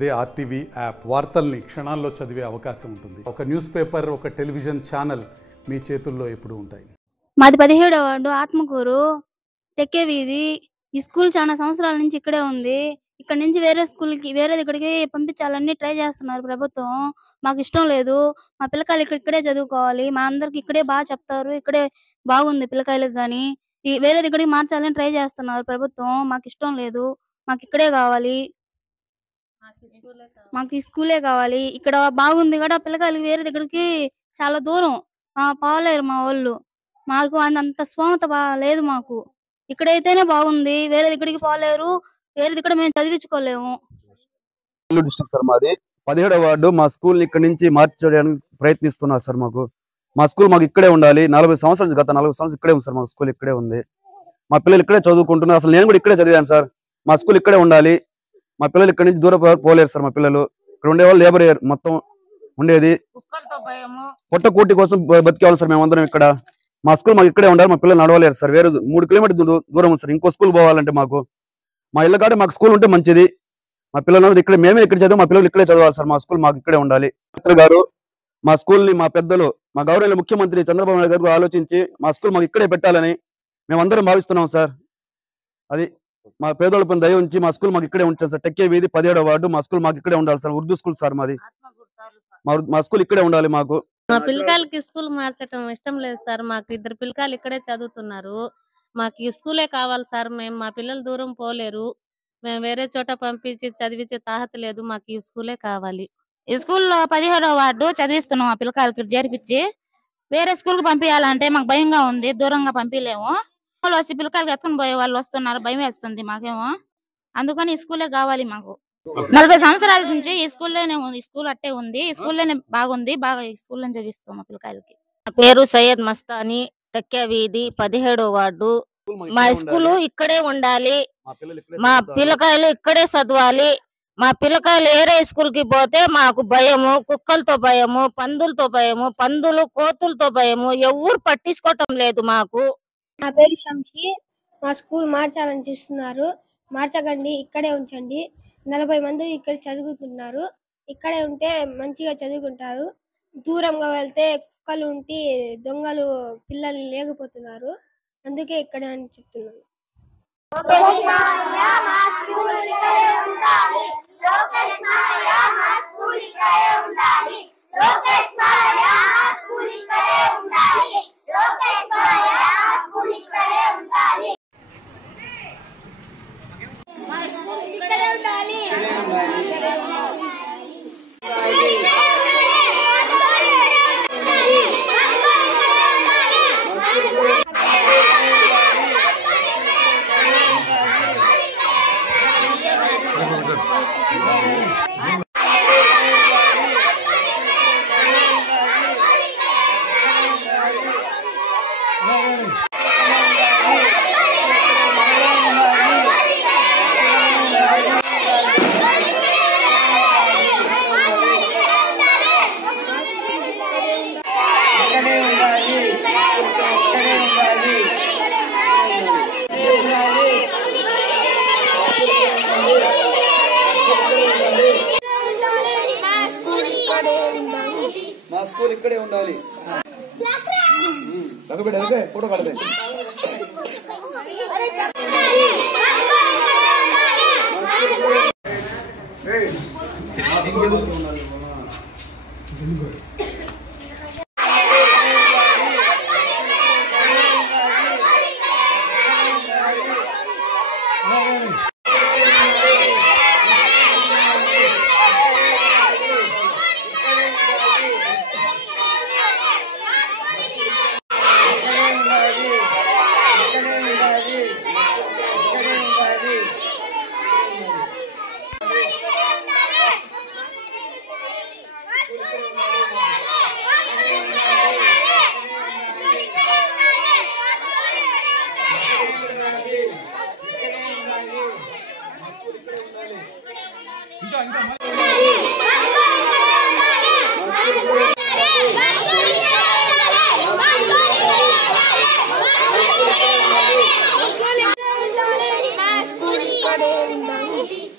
అదే RTV app వార్తల్ని క్షణాల్లో చదివే అవకాశం ఉంటుంది. ఒక న్యూస్ పేపర్, ఒక టెలివిజన్ ఛానల్ మీ చేతుల్లో ఎప్పుడూ ఉంటాయి. మాది 17వ వార్డు ఆత్మకూరు టెక్కే వీధి. ఈ స్కూల్ చాలా సంవత్సరాల నుంచి ఇక్కడే ఉంది. ఇక్కడ నుంచి వేరే దగ్గరికి పంపించాలని ట్రై చేస్తున్నారు ప్రభుత్వం. మాకు ఇష్టం లేదు. మా పిల్లకాయలు ఇక్కడే చదువుకోవాలి. మా అందరికి ఇక్కడే బాగా చెప్తారు. ఇక్కడే బాగుంది పిల్లకాయలకు గాని. వేరే దగ్గరికి మార్చాలని ట్రై చేస్తున్నారు ప్రభుత్వం. మాకు ఇష్టం లేదు. మాకు ఇక్కడే కావాలి. మాకు ఈ స్కూలే కావాలి. ఇక్కడ బాగుంది కూడా పిల్లకాయలు వేరే దగ్గరికి చాలా దూరం పోలేరు మా వాళ్ళు. మాకు అంత స్తోమత లేదు. మాకు ఇక్కడైతేనే బాగుంది. వేరే దగ్గరికి పోలేరు. వేరే దగ్గర మేము చదివించుకోలేము. డిస్ట్రిక్ట్ సార్ మాది 17వ వార్డు. మా స్కూల్ ఇక్కడ నుంచి మార్చడానికి ప్రయత్నిస్తున్నారు సార్. మా స్కూల్ మాకు ఇక్కడే ఉండాలి. గత 40 సంవత్సరాలు ఇక్కడే ఉంది సార్. మా స్కూల్ ఇక్కడే ఉంది. మా పిల్లలు ఇక్కడే చదువుకుంటున్నారు. అసలు నేను కూడా ఇక్కడే చదివాను సార్. మా స్కూల్ ఇక్కడే ఉండాలి. మా పిల్లలు ఇక్కడ నుంచి దూరం పోలేరు సార్. మా పిల్లలు ఇక్కడ ఉండేవాళ్ళు లేబర్ మొత్తం ఉండేది. పొట్టకూటి కోసం బతికేవాళ్ళు సార్ మేమందరం ఇక్కడ. మా స్కూల్ మాకు ఇక్కడే ఉండాలి. మా పిల్లలు నడవలేరు సార్. వేరే 3 కిలోమీటర్ దూరం ఉంది సార్. ఇంకో స్కూల్ పోవాలంటే మా ఇళ్ళ కాడ మాకు స్కూల్ ఉంటే మంచిది. మా పిల్లలు ఇక్కడ మేమే ఇక్కడ చదివి మా పిల్లలు ఇక్కడే చదవాలి సార్. మా స్కూల్ మాకు ఇక్కడే ఉండాలి. గారు మా స్కూల్ని మా పెద్దలు మా గౌరవ ముఖ్యమంత్రి చంద్రబాబు నాయుడు గారు ఆలోచించి మా స్కూల్ మాకు ఇక్కడే పెట్టాలని మేమందరం భావిస్తున్నాం సార్. అది మా పేదోళ్ళ పైన దయ ఉంచి మా స్కూల్ మాకు ఇక్కడే ఉంటాం సార్. టెక్కే వీధి 17వ వార్డు. మా స్కూల్ మాకు ఇక్కడే ఉండాలి సార్. ఉర్దూ స్కూల్ సార్ మాది. మా స్కూల్ ఇక్కడే ఉండాలి. మాకు మా పిల్లకాయలకి స్కూల్ మార్చడం ఇష్టం లేదు సార్. మాకు 2 పిల్లకాయలు ఇక్కడే చదువుతున్నారు. మాకు ఈ స్కూలే కావాలి సార్. మా పిల్లలు దూరం పోలేరు. మేము వేరే చోట పంపించి చదివించే తాహత లేదు. మాకు ఈ స్కూలే కావాలి. ఈ స్కూల్లో 17వ వార్డు చదివిస్తున్నాం. ఆ పిల్లకాయలకి చేర్పించి వేరే స్కూల్ కి పంపించాలంటే మాకు భయంగా ఉంది. దూరంగా పంపించలేము. వచ్చి పిల్లకాయలకి ఎత్తుకుని పోయే వాళ్ళు వస్తున్నారు. భయం వేస్తుంది మాకేమో. అందుకని ఈ స్కూలే కావాలి మాకు. 40 సంవత్సరాల నుంచి ఈ స్కూల్లోనే ఉంది. ఈ స్కూల్ అట్టే ఉంది. ఈ స్కూల్లోనే బాగుంది. బాగా ఈ స్కూల్లో చదివిస్తాం మా పిల్లకాయలకి. నా పేరు సయ్యద్ మస్తాని. టెక్కే వీధి 17వ వార్డు. మా స్కూల్ ఇక్కడే ఉండాలి. మా పిల్లకాయలు ఇక్కడే చదవాలి. మా పిల్లకాయలు వేరే స్కూల్ కి పోతే మాకు భయము. కుక్కలతో భయము, పందులతో భయము, పందులు కోతులతో భయము. ఎవరు పట్టించుకోవటం లేదు మాకు. నా పేరు శంషి. మా స్కూల్ మార్చాలని చూస్తున్నారు. మార్చకండి, ఇక్కడే ఉంచండి. 40 మంది ఇక్కడ చదువుతున్నారు. ఇక్కడే ఉంటే మంచిగా చదువుకుంటారు. దూరంగా వెళ్తే కుక్కలు ఉండి దొంగలు పిల్లలు లేకపోతున్నారు. అందుకే ఇక్కడే అని చెప్తున్నాను. మా స్కూల్ ఇక్కడే ఉండాలి. ఫోటో కడదే.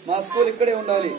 మా స్కూల్ ఇక్కడే ఉండాలి.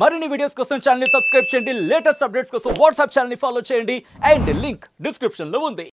మరిన్ని వీడియోస్ కోసం ఛానల్ ని సబ్స్క్రైబ్ చేయండి, లేటెస్ట్ అప్డేట్స్ కోసం వాట్సాప్ ఛానల్ ని ఫాలో చేయండి అండ్ లింక్ డిస్క్రిప్షన్ లో ఉంది.